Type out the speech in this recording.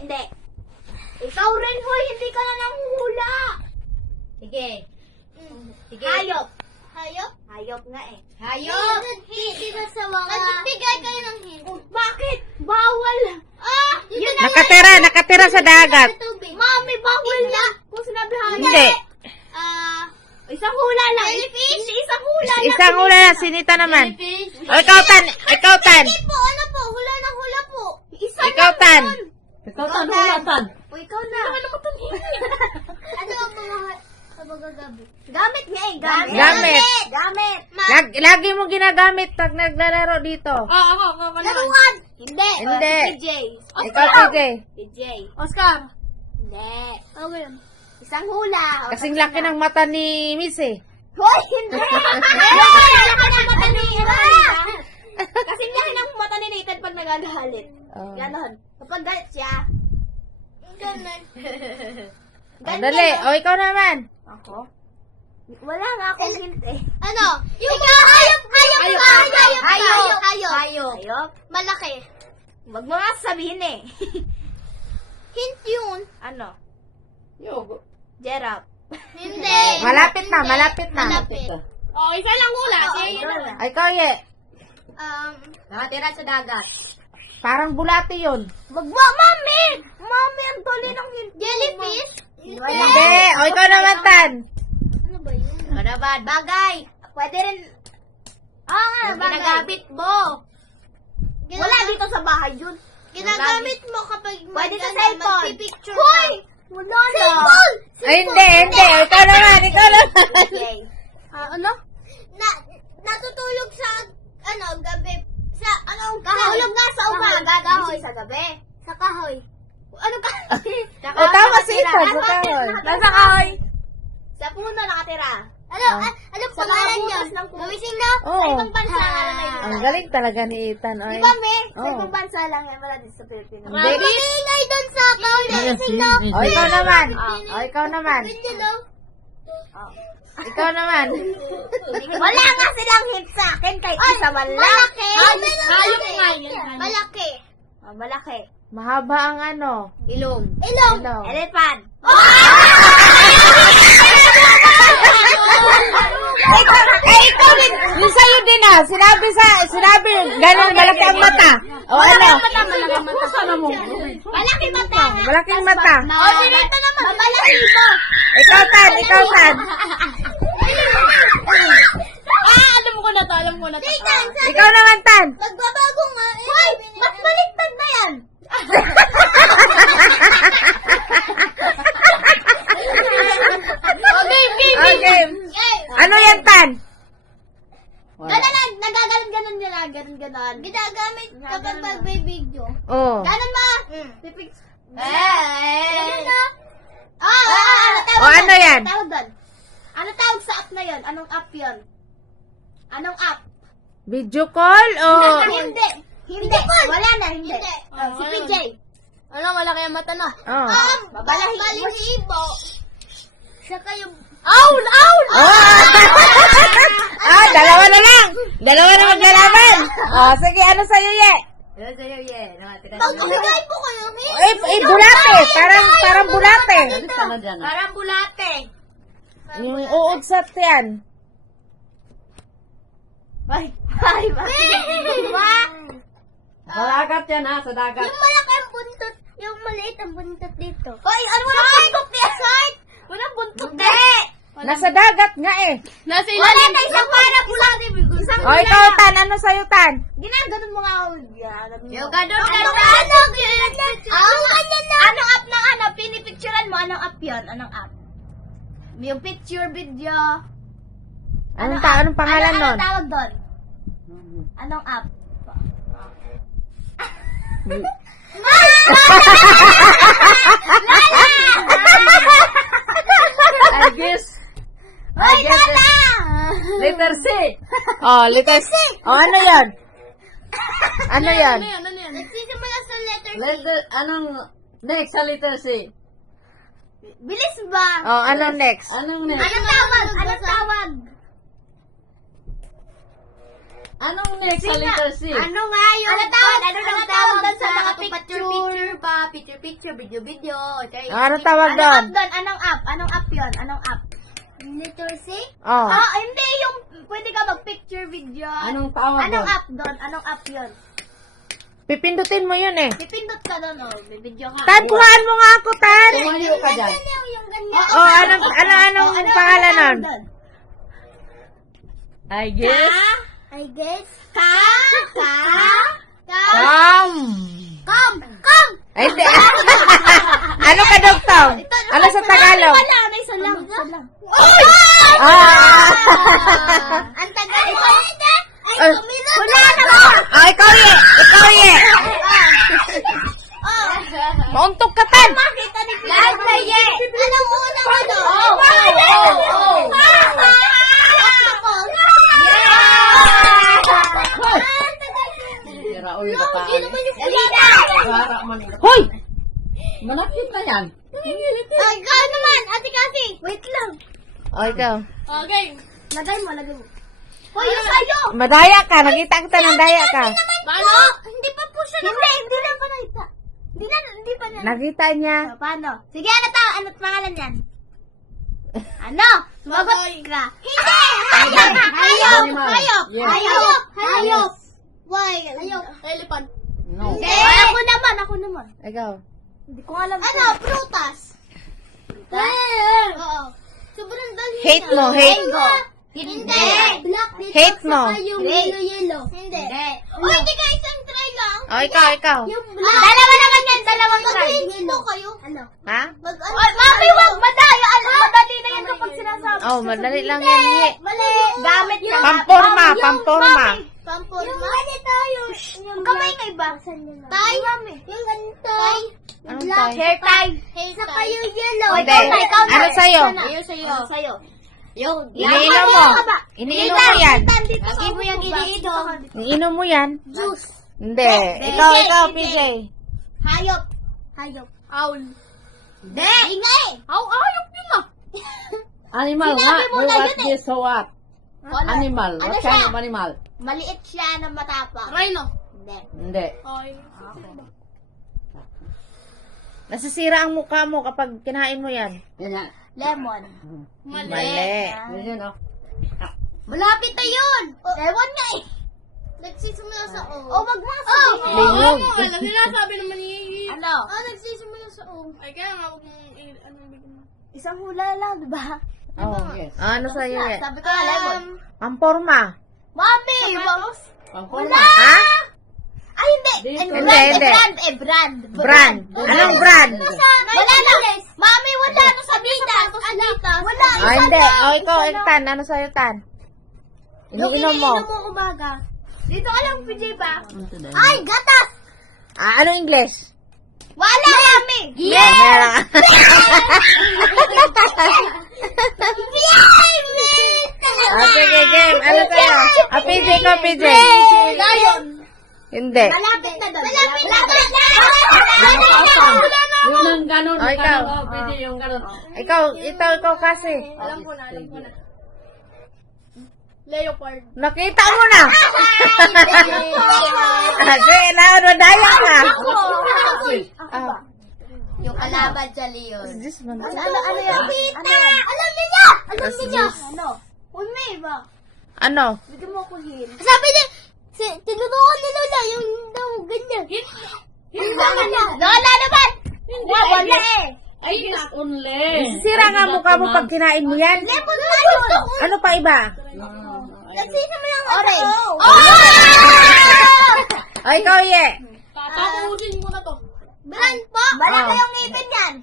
hindi. Ikaw rin, hoy, hindi ka na nanghula. Sige. Sige. Hayop. Hayop? Hayop nga eh. Hayop. Hindi ba sa mga... Nagbigay kayo ng hint. Bakit? Bawal. Yun Nakatira sa dagat. Mami, bawal na. Kung sinabi hayop. Hindi. Isang hula lang. Jellyfish? Hindi, isang hula lang. Isang hula lang, sinita naman. Jellyfish. O, ikaw, Tan. Ikaw, Tan. Hindi po, ano po? Hula na hula po. Isa Ikaw, lang Tan. yun. Ikaw tan, hula tan. O, ikaw na. Ano ang mga kabagagabi? Gamit nga eh. Gamit. Gamit. Gamit. Lagi mo ginagamit pag naglalaro dito. Ako. Laruan. Hindi. Hindi. PJ. Ikaw, PJ. PJ. Oscar. Hindi. Okay. Isang hula. Kasing laki ng mata ni Miss eh. Hoy, hindi. Laki ng mata ni Kasing laki ng mata ni Nathan pag nagagalit. Oh. Ganon. Kapag galit siya. Ganun. O, dali. O, ikaw naman. Ako? Wala nga akong hint eh. Ano? Yung mga hayop. Hayop. Malaki. Wag mo nga sabihin eh. Hint yun. Ano? Yogo. Giraffe. Hindi. Malapit na, malapit na. Malapit. Oh, isa lang hula. Sige, Ayun na. O, ikaw, Ye. Nakatira sa dagat. Parang bulati yun. Wag mo, mami! Mami, ang dali ng hint. Jellyfish? Hindi. O, ikaw naman, Tan. Ano ba yun? Ano ba? Bagay. Pwede rin. Nga, ginagamit mo. Wala dito sa bahay yun. Ginagamit mo kapag Pwede sa cellphone. magpipicture Hoy! ka. Wala na. Cellphone! Ay, hindi. O, ikaw naman, ikaw naman. Okay. Ano? Natutulog sa, gabi. Sa, Kahulog nga sa umaga. Kahoy. Sa gabi. Sa kahoy. Ano ka? O, tama si Ethan. Sa kahoy. Nasa kahoy. Sa puno nakatira. Ano Sa pangalan mga niya? butas ng puno. Gumising na? Oo. Sa ibang bansa nga na yun. Ang galing talaga ni Ethan. Oy. Di ba, me? Sa Oo. ibang bansa lang yan. Wala dito sa Pilipinas. Hindi. Maingay doon sa kahoy. Gumising na? O, ikaw naman. O, ikaw naman. Hindi daw. Ikaw naman. Wala nga silang hint sa akin. Kahit isa man lang. Malaki. Hayop nga yun. Malaki. Malaki. Mahaba ang ano. Ilong. Ilong. Ano? Elephant. Ikaw din. Yung sa'yo din ah. Sinabi, gano'n, malaki ang mata. O, ano? Malaki mata. Malaking mata. O, sinita naman. Malaki mo. Ikaw, Tan. Ikaw, Tan. Alam ko na to. Ikaw naman, Tan. Magbabago nga. Hoy, ba't baliktad na yan? Okay. Ano yan, Tan? Nagaganon nila. Ganon. Ginagamit kapag magbibideo. Oh. Ganon ba? Ganun na. O, ano yan? Tawag doon. Ano tawag sa app na yon? Anong app yon? Anong app? Video call o... Hindi. Hindi. Wala na, hindi. Hindi. Si PJ. Ano, malaki ang mata na. Oh. Balihibo. Saka yung... Oh! Dalawa na lang. Dalawa na maglalaban. Oh, sige, ano sa'yo, Ye? Ano sa'yo, Ye? Nakatira sa Magbigay po kayo ng hint. Bulate. Parang bulate. Ano dyan? Parang bulate. Yung uudsat yan. Ay. Diba? Sa dagat yan ha, sa dagat. Yung malaki ang buntot. Yung maliit ang buntot dito. Hoy, ano walang buntot yan? Walang buntot. Hindi. Nasa dagat nga eh. Nasa Wala ilalim. na isang para bulate. Isang O, ikaw, Tan. Ano sa'yo, Tan? Ginaganon mo nga ako. Yung ganon Ano Anong app ng ano? Pinipicturean mo? Anong app yun? Anong app? Yung picture video. Anong pangalan nun? Anong tawag doon? Anong app? I guess. Hoy, Tata! Letter C. Oh, letter C. Oh, ano yan? Ano yan? Ano yan? Nagsisimula sa letter C. Anong next sa letter C? Bilis ba? Oh, ano next? Anong next? Anong tawag? Anong tawag? Anong next sa letter C? Ano nga yung... Ano tawag doon sa mga picture ba? Picture, video. Okay. Ano tawag doon? Anong app yun? Anong app? Letter C? Oh. Hindi yung pwede ka mag-picture video. Anong tawag Anong doon? app doon? Anong app yun? Pipindutin mo yun eh. Pipindot ka doon, may video ka. Tan, kuhaan mo nga ako, Tan. Tumayo ka dyan. Yung ganyan. Oh, anong pangalan nun? I guess. I guess. Come. Ay, hindi. Ano ka, Doktor? Ano sa Tagalog? Wala, isa lang. Ah! Ang tagal mo. Ay, Wala na ba? oh, ikaw ye. Mauntok ka, Tan. Makita ni Lahat na ye. Anong unang ano? Tira, uy, baka. Para man. Hoy! Malapit na yan. Ikaw naman, Ate Kasi. Wait lang. Oh, ikaw. Okay. Lagay mo. Hoy, yung sa'yo. Madaya ka. Nakita kita ng daya ka. Paano? Hindi pa po siya Hindi lang pa nakita. Hindi pa na. Nakita niya. Paano? Sige, ano't pangalan yan? Ano? Sumagot ka. Hindi! Animal. Yes. Hayop! Why? Hayop. Elephant. No. Ako naman. Ikaw. Hindi ko alam. Ano? Prutas. Oo. Sobrang dali. Hate mo, hate. Hindi. Black dito. Hate mo. Saka yung Green. yellow. Hindi. Uy, hindi ka isang try lang. Oh, ikaw. Yung black. Dalawa naman yan, dalawang try. Mag-hinto kayo. Ano? Ha? Oy, mami, wag madaya. Madali na yan kapag sinasabi. Oh, madali lang yan. Ye. Mali. Gamit ka. Pamporma. Pampor. Yung ganito yung Kamay nga iba. Tay. Yung ganito. Anong Black. tay? Hair tie. Saka yung yellow. Oy, Hindi. ikaw na. Ano sa'yo? Ayun sa'yo. Yung, Iniinom mo. Iniinom mo yan. Lagi mo yung iniinom. Iniinom mo yan. Juice. Hindi. Ikaw, PJ. Hayop. Owl. Hindi. Ingay. Ayop yun ah. Animal nga. Sinabi mo We na what yun eh. this so what? Animal. Ano What siya? kind of animal? Maliit siya na matapang. Rhino. Hindi. Hindi. Ay. Nasisira ang mukha mo kapag kinain mo yan. Yan yan. Lemon. Mali. Yan oh. Malapit na yun. Lemon nga eh. Nagsisimula sa O. Oh, wag mo Lingog. Alam nila, sabi naman ni... Ano? Nagsisimula sa O. Ay, kaya nga, huwag mong... Ano bigyan mo? Isang hula lang, di ba? Oh. Yes. Ano sa'yo yan? Sabi ko nga lemon. Pamporma. Mami! Pangkulma. Ha? Ay, hindi. Dito. Brand. Brand. Anong brand? Wala na. Mami, wala na sa Adidas. Wala. Ah, hindi. Oh, ikaw, Tan. Ano sa'yo, Tan? Iniinom mo. Iniinom mo umaga. Dito ka lang, PJ ba? Ay, gatas. Ah, ano English? Wala, Mami. Yeah! Ah, sige, game. Ano sa'yo? Ah, PJ ko, PJ. Lion. Hindi. Malapit na doon. Malapit na Yung nang ganun. Oh, ikaw. Pwede yung ganun. Ikaw kasi. Alam ko na. Leopard. Nakita mo na. Sige, nadaya ka. Ah, Yung kalaban sa Leon. Diyos mo. Ano yan? Alam niya! Alam niya! Ano? Unme ba? Ano? Bigyan mo ako hin. Sabi niya, tinutukan ni Lola yung daw ganyan. Lola naman! Wala eh! I guess only. Sira nga mukha mo pag kinain mo yan. Lemon na yun! Ano pa iba? Nagsino mo yung Orange. O, ikaw, Ye. Tatapusin mo na to. Brand po! Malaki yung ngipin yan.